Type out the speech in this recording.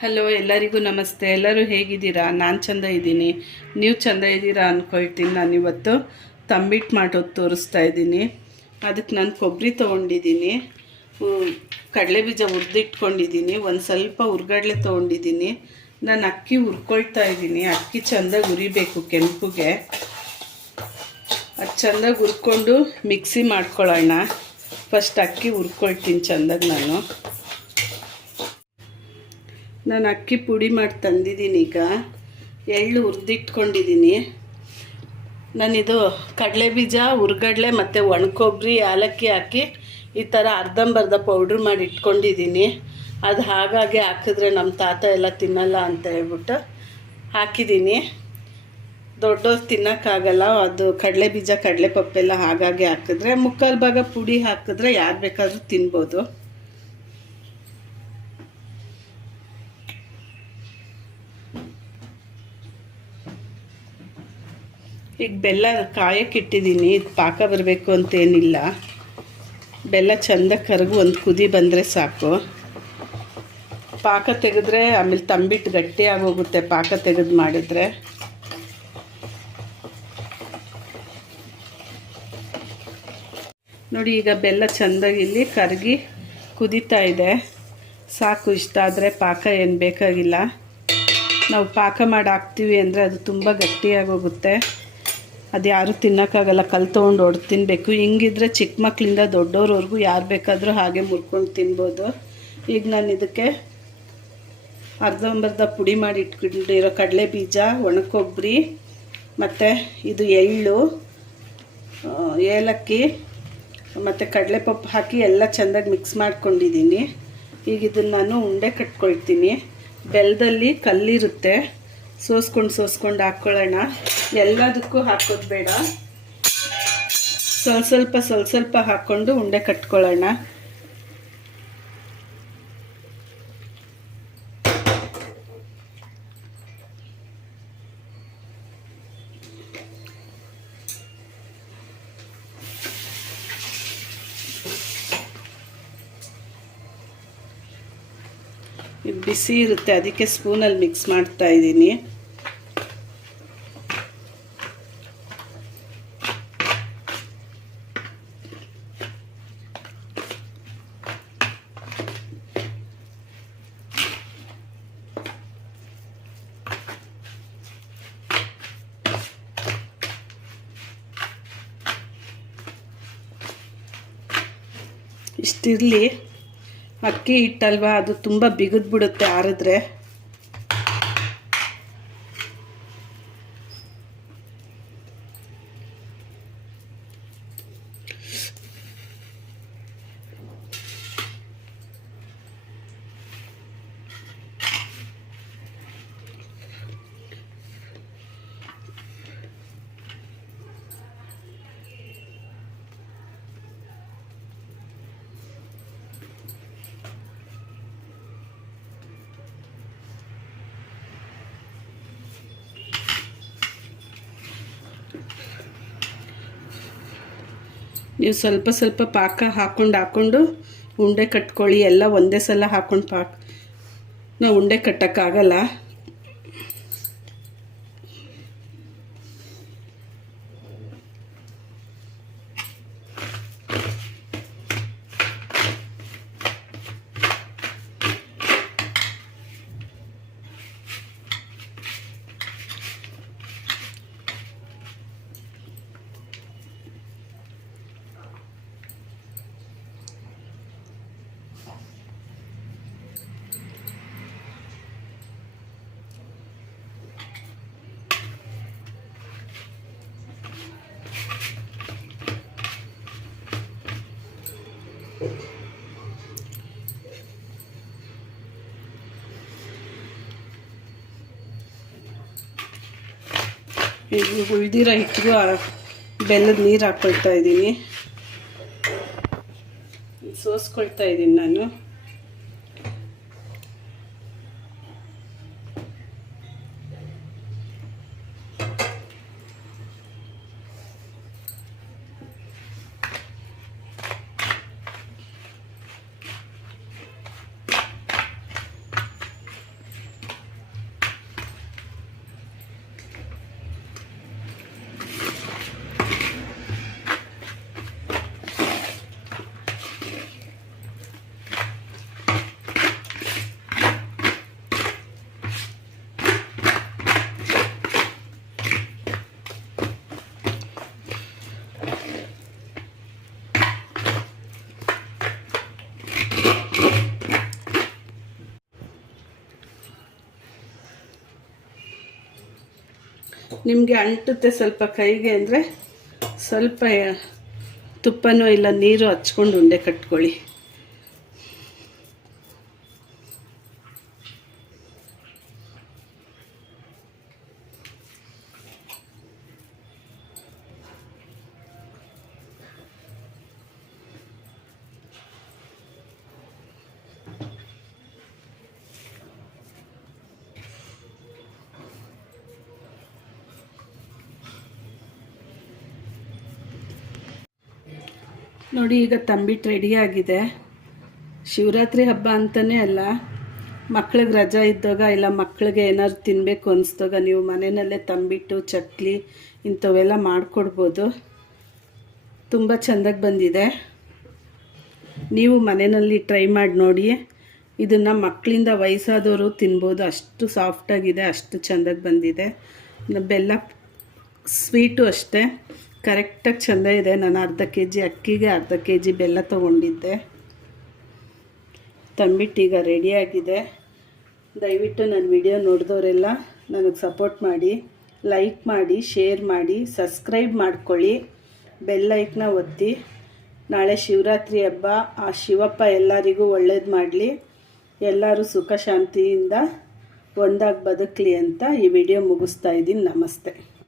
Hello ಎಲ್ಲರಿಗೂ ನಮಸ್ತೆ. ಎಲ್ಲರೂ ಹೇಗಿದ್ದೀರಾ? ನಾನು ಚೆಂದ ಇದ್ದೀನಿ. ನೀವು ಚೆಂದ ಇದ್ದೀರಾ ಅಂದ್ಕೊಳ್ತೀನಿ ನಾನು ಇವತ್ತು. ತಂಬಿಟ್ಟು ಮಾಡೋದು ತೋರಿಸ್ತಾ ಇದ್ದೀನಿ. ಅದಕ್ಕೆ ನಾನು ಕೊಬ್ಬರಿ ತೊಗೊಂಡಿದ್ದೀನಿ. ಕಡಲೆ ಬೀಜ ಹುರಿದಿಟ್ಕೊಂಡಿದ್ದೀನಿ. ಒಂದು ಸ್ವಲ್ಪ ಹುರ್ಗಡ್ಲೆ ತೊಗೊಂಡಿದ್ದೀನಿ. ನಾನು ಅಕ್ಕಿ ಹುರ್ಕೊಳ್ತಾ ಇದ್ದೀನಿ. ಅಕ್ಕಿ ಚೆಂದಾಗಿ ಹುರಿಬೇಕು ಕೆಂಪುಗೆ. ಅದು ಚೆಂದಾಗಿ ಹುರ್ಕೊಂಡು ಮಿಕ್ಸಿ ಮಾಡ್ಕೊಳ್ಳೋಣ. ಫಸ್ಟ್ ಅಕ್ಕಿ ಹುರ್ಕೊಳ್ತೀನಿ ಚೆಂದಾಗಿ ನಾನು. ನಾನು ಅಕ್ಕಿ ಪುಡಿ ಮಾಡಿ ತಂದಿದ್ದೀನಿ ಈಗ. ಎಳ್ಳು ಹುರಿದಿಟ್ಕೊಂಡಿದ್ದೀನಿ. ನಾನಿದು ಕಡಲೆ ಬೀಜ ಹುರ್ಗಡ್ಲೆ ಮತ್ತು ಒಣಕೊಬ್ಬರಿ ಏಲಕ್ಕಿ ಹಾಕಿ ಈ ಥರ ಅರ್ಧಂಬರ್ಧ ಪೌಡ್ರ್ ಮಾಡಿ ಇಟ್ಕೊಂಡಿದ್ದೀನಿ. ಅದು ಹಾಗಾಗಿ ಹಾಕಿದ್ರೆ ನಮ್ಮ ತಾತ ಎಲ್ಲ ತಿನ್ನಲ್ಲ ಅಂತ ಹೇಳ್ಬಿಟ್ಟು ಹಾಕಿದ್ದೀನಿ. ದೊಡ್ಡವ್ರು ತಿನ್ನೋಕ್ಕಾಗಲ್ಲ, ಅದು ಕಡಲೆ ಬೀಜ ಕಡಲೆ ಪಪ್ಪೆಲ್ಲ ಹಾಗಾಗಿ ಹಾಕಿದ್ರೆ ಮುಕ್ಕಾಲು ಭಾಗ ಪುಡಿ ಹಾಕಿದ್ರೆ ಯಾರು ಬೇಕಾದರೂ ತಿನ್ಬೋದು. ಈಗ ಬೆಲ್ಲ ಕಾಯಕ್ಕಿಟ್ಟಿದ್ದೀನಿ ಇದು ಪಾಕ ಬರಬೇಕು ಅಂತೇನಿಲ್ಲ. ಬೆಲ್ಲ ಚೆಂದ ಕರಗು, ಒಂದು ಕುದಿ ಬಂದರೆ ಸಾಕು. ಪಾಕ ತೆಗೆದ್ರೆ, ಆಮೇಲೆ ತಂಬಿಟ್ಟು ಗಟ್ಟಿ ಆಗೋಗುತ್ತೆ ಪಾಕ ತೆಗೆದು ಮಾಡಿದರೆ. ನೋಡಿ, ಈಗ ಬೆಲ್ಲ ಚೆಂದಾಗಿ ಇಲ್ಲಿ ಕರಗಿ ಕುದೀತಾ ಇದೆ. ಸಾಕು, ಇಷ್ಟ ಆದರೆ ಪಾಕ ಏನು ಬೇಕಾಗಿಲ್ಲ. ನಾವು ಪಾಕ ಮಾಡಿ ಹಾಕ್ತೀವಿ ಅಂದರೆ ಅದು ತುಂಬ ಗಟ್ಟಿಯಾಗೋಗುತ್ತೆ ಅದು ಯಾರು ತಿನ್ನೋಕ್ಕಾಗಲ್ಲ ಕಲ್ ತೊಗೊಂಡು ಹೊಡೆದು ತಿನ್ನಬೇಕು ಹಿಂಗಿದ್ರೆ ಚಿಕ್ಕ ಮಕ್ಕಳಿಂದ ದೊಡ್ಡವ್ರವರೆಗೂ ಯಾರು ಬೇಕಾದರೂ ಹಾಗೆ ಮುರ್ಕೊಂಡು ತಿನ್ಬೋದು. ಈಗ ನಾನು ಇದಕ್ಕೆ ಅರ್ಧಂಬರ್ಧ ಪುಡಿ ಮಾಡಿ ಇಟ್ಕೊಂಡಿರೋ ಕಡಲೆ ಬೀಜ ಒಣಕೊಬ್ಬರಿ, ಮತ್ತು ಇದು ಎಳ್ಳು ಏಲಕ್ಕಿ, ಮತ್ತು ಕಡಲೆಪಪ್ಪು ಹಾಕಿ ಎಲ್ಲ ಚೆಂದಾಗಿ ಮಿಕ್ಸ್ ಮಾಡ್ಕೊಂಡಿದ್ದೀನಿ. ಈಗ ಇದನ್ನು ನಾನು ಉಂಡೆ ಕಟ್ಕೊಳ್ತೀನಿ. ಬೆಲ್ಲದಲ್ಲಿ ಕಲ್ಲಿರುತ್ತೆ. ಸೋಸ್ಕೊಂಡು ಸೋಸ್ಕೊಂಡು ಹಾಕ್ಕೊಳ್ಳೋಣ ಎಲ್ಲದಕ್ಕೂ ಹಾಕೋದು ಬೇಡ. ಸ್ವಲ್ಪ ಸ್ವಲ್ಪ ಸ್ವಲ್ಪ ಸ್ವಲ್ಪ ಹಾಕ್ಕೊಂಡು ಉಂಡೆ ಕಟ್ಕೊಳ್ಳೋಣ. ಬಿಸಿ ಇರುತ್ತೆ ಅದಕ್ಕೆ ಸ್ಪೂನಲ್ಲಿ ಮಿಕ್ಸ್ ಮಾಡ್ತಾ ಇದ್ದೀನಿ. ಇಷ್ಟಿರಲಿ ಅಕ್ಕಿ ಹಿಟ್ಟಲ್ವಾ? ಅದು ತುಂಬ ಬಿಗಿದ್ಬಿಡುತ್ತೆ ಆರಿದ್ರೆ. ನೀವು ಸ್ವಲ್ಪ ಸ್ವಲ್ಪ ಪಾಕ ಹಾಕ್ಕೊಂಡು ಹಾಕ್ಕೊಂಡು ಉಂಡೆ ಕಟ್ಕೊಳ್ಳಿ, ಎಲ್ಲ ಒಂದೇ ಸಲ ಹಾಕ್ಕೊಂಡು ಪಾಕ. ನಾವು ಉಂಡೆ ಕಟ್ಟೋಕ್ಕಾಗಲ್ಲ. ಈಗ ಉಳ್ದಿರೋ ಹಿಟ್ಟಿಗೂ ಬೆಲ್ಲದ ನೀರು ಹಾಕ್ಕೊಳ್ತಾ ಇದ್ದೀನಿ. ಸೋಸ್ಕೊಳ್ತಾ ಇದ್ದೀನಿ ನಾನು. ನಿಮಗೆ ಅಂಟುತ್ತೆ ಸ್ವಲ್ಪ ಕೈಗೆ ಅಂದರೆ ಸ್ವಲ್ಪ ತುಪ್ಪನೋ ಇಲ್ಲ ನೀರು ಹಚ್ಕೊಂಡು ಉಂಡೆ ಕಟ್ಕೊಳ್ಳಿ. ನೋಡಿ, ಈಗ ತಂಬಿಟ್ಟು ರೆಡಿಯಾಗಿದೆ ಶಿವರಾತ್ರಿ ಹಬ್ಬ ಅಂತಲೇ ಅಲ್ಲ, ಮಕ್ಳಿಗೆ ರಜಾ ಇದ್ದಾಗ ಇಲ್ಲ, ಮಕ್ಳಿಗೆ ಏನಾದ್ರು ತಿನ್ನಬೇಕು ಅನಿಸ್ದಾಗ ನೀವು ಮನೆಯಲ್ಲೇ ತಂಬಿಟ್ಟು ಚಕ್ಲಿ ಇಂಥವೆಲ್ಲ ಮಾಡಿಕೊಡ್ಬೋದು. ತುಂಬ ಚೆಂದಾಗಿ ಬಂದಿದೆ. ನೀವು ಮನೆಯಲ್ಲಿ ಟ್ರೈ ಮಾಡಿ ನೋಡಿ. ಇದನ್ನು ಮಕ್ಕಳಿಂದ ವಯಸ್ಸಾದವರು ತಿನ್ಬೋದು. ಅಷ್ಟು ಸಾಫ್ಟಾಗಿದೆ ಅಷ್ಟು ಚೆಂದಾಗಿ ಬಂದಿದೆ. ಬೆಲ್ಲ ಸ್ವೀಟು ಅಷ್ಟೇ. ಕರೆಕ್ಟಾಗಿ ಚೆಂದ ಇದೆ. ನಾನು ಅರ್ಧ ಕೆ ಜಿ ಅಕ್ಕಿಗೆ ಅರ್ಧ ಕೆ ಜಿ ಬೆಲ್ಲ ತೊಗೊಂಡಿದ್ದೆ. ತಂಬಿಟ್ಟು ಈಗ ರೆಡಿಯಾಗಿದೆ ದಯವಿಟ್ಟು ನನ್ನ ವಿಡಿಯೋ ನೋಡಿದವರೆಲ್ಲ ನನಗೆ ಸಪೋರ್ಟ್ ಮಾಡಿ ಲೈಕ್ ಮಾಡಿ ಶೇರ್ ಮಾಡಿ ಸಬ್ಸ್ಕ್ರೈಬ್ ಮಾಡ್ಕೊಳ್ಳಿ. ಬೆಲ್ಲೈಕ್ನ ಒತ್ತಿ. ನಾಳೆ ಶಿವರಾತ್ರಿ ಹಬ್ಬ. ಆ ಶಿವಪ್ಪ ಎಲ್ಲರಿಗೂ ಒಳ್ಳೇದು ಮಾಡಲಿ. ಎಲ್ಲರೂ ಸುಖ ಶಾಂತಿಯಿಂದ ಒಂದಾಗಿ ಬದುಕಲಿ ಅಂತ ಈ ವಿಡಿಯೋ ಮುಗಿಸ್ತಾ ಇದ್ದೀನಿ. ನಮಸ್ತೆ.